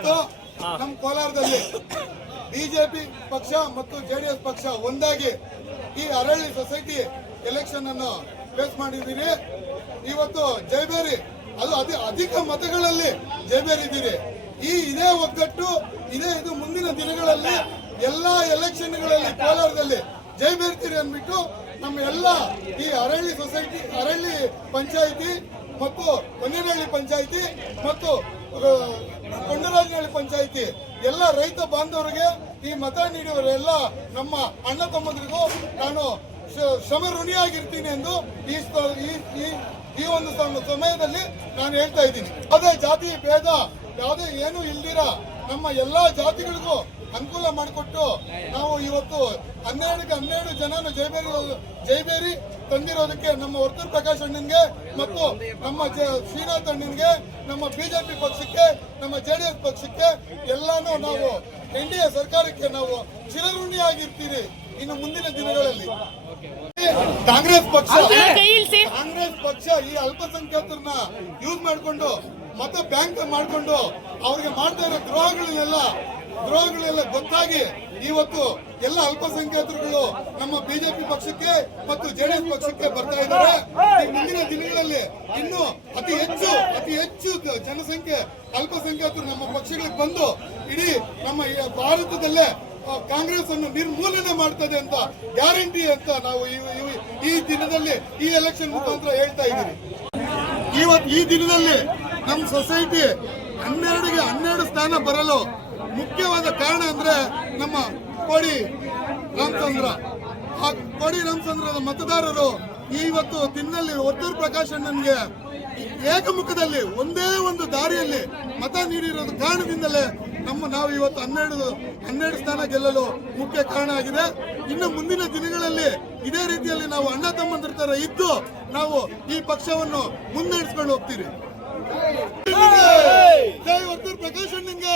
ಇವತ್ತು ನಮ್ಮ ಕೋಲಾರದಲ್ಲಿ ಬಿಜೆಪಿ ಪಕ್ಷ ಮತ್ತು ಜೆಡಿಎಸ್ ಪಕ್ಷ ಒಂದಾಗಿ ಈ ಅರಳ್ಳಿ ಸೊಸೈಟಿ ಎಲೆಕ್ಷನ್ ಅನ್ನು ಫೇಸ್ ಮಾಡಿದ್ದೀರಿ. ಇವತ್ತು ಜಯಬೇರಿ ಅದು ಅಧಿಕ ಮತಗಳಲ್ಲಿ ಜಯಬೇರಿದ್ದೀರಿ. ಇದೇ ಒಗ್ಗಟ್ಟು ಇದು ಮುಂದಿನ ದಿನಗಳಲ್ಲಿ ಎಲ್ಲಾ ಎಲೆಕ್ಷನ್ಗಳಲ್ಲಿ ಕೋಲಾರದಲ್ಲಿ ಜಯಬೇರ್ತೀರಿ ಅಂದ್ಬಿಟ್ಟು ನಮ್ಮ ಎಲ್ಲ ಈ ಅರಳ್ಳಿ ಸೊಸೈಟಿ, ಅರಳ್ಳಿ ಪಂಚಾಯಿತಿ ಮತ್ತು ಹೊನ್ನೇನಹಳ್ಳಿ ಪಂಚಾಯಿತಿ ಮತ್ತು ಕೊಂಡರಾಜನಹಳ್ಳಿ ಪಂಚಾಯಿತಿ ಎಲ್ಲ ರೈತ ಬಾಂಧವರಿಗೆ ಈ ಮತ ನೀಡುವರೆಲ್ಲ ನಮ್ಮ ಅಣ್ಣ ತಮ್ಮಂದಿರಿಗೂ ನಾನು ಶ್ರಮ ಋಣಿಯಾಗಿರ್ತೀನಿ ಎಂದು ಈ ಒಂದು ಸಮಯದಲ್ಲಿ ನಾನು ಹೇಳ್ತಾ ಇದ್ದೀನಿ. ಯಾವುದೇ ಜಾತಿ ಭೇದ ಯಾವುದೇ ಏನು ಇಲ್ದಿರ ನಮ್ಮ ಎಲ್ಲಾ ಜಾತಿಗಳಿಗೂ ಅನುಕೂಲ ಮಾಡಿಕೊಟ್ಟು ನಾವು ಇವತ್ತು 12 ಜನನ ಜೈಬೇರಿ ತಂದಿರೋದಕ್ಕೆ ನಮ್ಮ ವರ್ತೂರ್ ಪ್ರಕಾಶ್ ಅಣ್ಣನ್ಗೆ ಮತ್ತು ನಮ್ಮ ಶ್ರೀನಾಥ್ ಅಣ್ಣನ್ಗೆ, ನಮ್ಮ ಬಿಜೆಪಿ ಪಕ್ಷಕ್ಕೆ, ನಮ್ಮ ಜೆಡಿಎಸ್ ಪಕ್ಷಕ್ಕೆ ಎಲ್ಲಾನು ನಾವು ಎನ್ಡಿಎ ಸರ್ಕಾರಕ್ಕೆ ನಾವು ಚಿರಋಣಿಯಾಗಿರ್ತೀವಿ. ಇನ್ನು ಮುಂದಿನ ದಿನಗಳಲ್ಲಿ ಕಾಂಗ್ರೆಸ್ ಪಕ್ಷ ಈ ಅಲ್ಪಸಂಖ್ಯಾತರನ್ನ ಯೂಸ್ ಮಾಡಿಕೊಂಡು ಮತ ಬ್ಯಾಂಕ್ ಮಾಡಿಕೊಂಡು ಅವ್ರಿಗೆ ಮಾಡ್ತಾ ಇರೋ ದ್ರೋಹಗಳೆಲ್ಲ ಗೊತ್ತಾಗಿ ಇವತ್ತು ಎಲ್ಲ ಅಲ್ಪಸಂಖ್ಯಾತರುಗಳು ನಮ್ಮ ಬಿಜೆಪಿ ಪಕ್ಷಕ್ಕೆ ಮತ್ತು ಜೆಡಿಎಸ್ ಪಕ್ಷಕ್ಕೆ ಬರ್ತಾ ಇದ್ದಾರೆ. ಮುಂದಿನ ದಿನಗಳಲ್ಲಿ ಇನ್ನು ಅತಿ ಹೆಚ್ಚು ಜನಸಂಖ್ಯೆ ಅಲ್ಪಸಂಖ್ಯಾತರು ನಮ್ಮ ಪಕ್ಷಗಳಿಗೆ ಬಂದು ಇಡೀ ನಮ್ಮ ಭಾರತದಲ್ಲೇ ಕಾಂಗ್ರೆಸ್ ಅನ್ನು ನಿರ್ಮೂಲನೆ ಮಾಡ್ತದೆ ಅಂತ ಗ್ಯಾರಂಟಿ ಅಂತ ನಾವು ಈ ದಿನದಲ್ಲಿ ಈ ಎಲೆಕ್ಷನ್ ಮುಖಾಂತರ ಹೇಳ್ತಾ ಇದ್ದೀವಿ. ಈ ದಿನದಲ್ಲಿ ನಮ್ಮ ಸೊಸೈಟಿ 12 ಸ್ಥಾನ ಬರಲು ಮುಖ್ಯವಾದ ಕಾರಣ ಅಂದ್ರೆ ನಮ್ಮ ಕೋಡಿ ರಾಮಚಂದ್ರದ ಮತದಾರರು ಇವತ್ತು ದಿನದಲ್ಲಿ ವರ್ತೂರ್ ಪ್ರಕಾಶ್ ಅಣ್ಣನ್ಗೆ ಏಕಮುಖದಲ್ಲಿ ಒಂದೇ ಒಂದು ದಾರಿಯಲ್ಲಿ ಮತ ನೀಡಿರೋದು ಕಾರಣದಿಂದಲೇ ನಾವು ಇವತ್ತು 12 ಸ್ಥಾನ ಗೆಲ್ಲಲು ಮುಖ್ಯ ಕಾರಣ ಆಗಿದೆ. ಇನ್ನು ಮುಂದಿನ ದಿನಗಳಲ್ಲಿ ಇದೇ ರೀತಿಯಲ್ಲಿ ನಾವು ಅಣ್ಣ ತಮ್ಮಂದಿರ ತರ ಇದ್ದು ನಾವು ಈ ಪಕ್ಷವನ್ನು ಮುನ್ನಡೆಸ್ಕೊಂಡು ಹೋಗ್ತೀವಿ. ಜೈ ವರ್ತೂರ್ ಪ್ರಕಾಶ್ ಅಣ್ಣನ್ಗೆ.